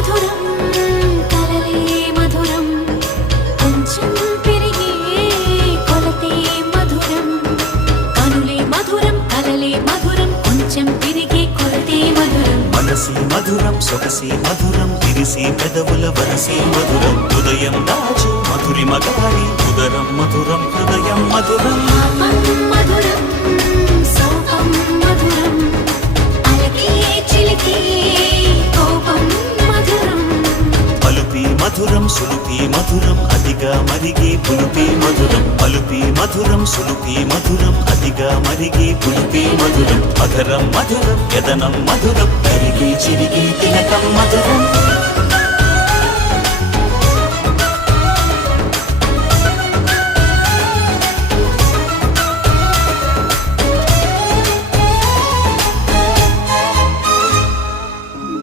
మధురం కలలే మధురం కొంచెం పెరిగే కొలతే మధురం కనులే మధురం కలలే మధురం కొంచెం పెరిగే కొలతే మధురం మనసి మధురం సొగసి మధురం విరిసి పెదవుల వరసి మధురం హృదయం దాచు మధురిమ గారి ఉదరం మధురం హృదయం మధురం మధురం సోపం మధురం అలకే చిలికే కోపం మధురం పలుపి మధురం సులుపి మధురం అతిగా మరిగి పులుపి మధురం పలుపి మధురం సులుపి మధురం అతిగా మరిగి పులుపి మధురం మధురం మధురం యదనం మధురం కరిగి చిరిగి తినకం మధురం